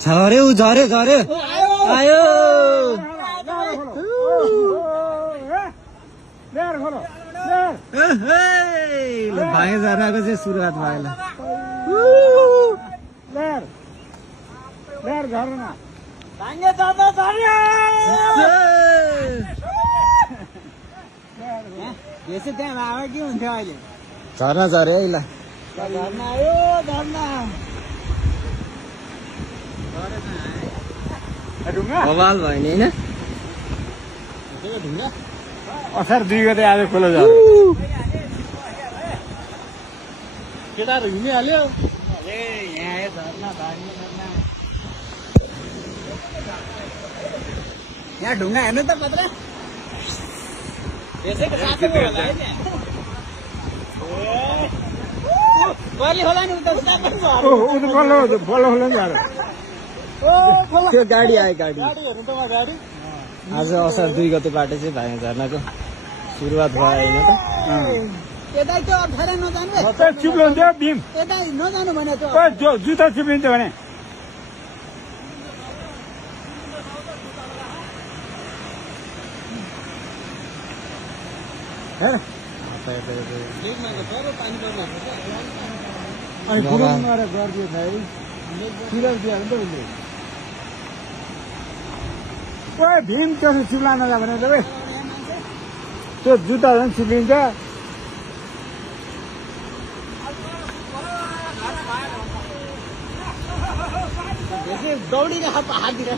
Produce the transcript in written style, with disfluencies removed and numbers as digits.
झऱ्यो झऱ्यो झऱ्यो आयो भाइ झर्नाको चाहिँ सुरुवात भयो झर्ना झऱ्यो है ल बवाल भयो नि होइन असार 2 गते आज खोला जा केटाहरु हिँडिहाल्यो यहाँ ढुङ्गा हेर्नु त पत्र यसैको साथै होला है बलि होला नि उता साथै छ ओ बल्ल होला नि त्यो गाडी आयो गाडी हेर्नु त गाडी आज असार 2 गतेबाट चाहिँ भाइ झर्नाको सुरुवात भयो हैन त यता त्यो अप्ठ्यारो नजानु है त चिप्लो हुन्छ भीम यता नजानु भने त्यो जो जुत्ता चिप्लिन्छ भने हेर अनि गुरुङ मारे गर्दियो भाइ किलर दियो भने त उसले ओए भीम त्यसो चिप्लान नजा भने त बे त्यो जुत्ता झन् चिप्लिन्छ दौडिरहेको हाततिर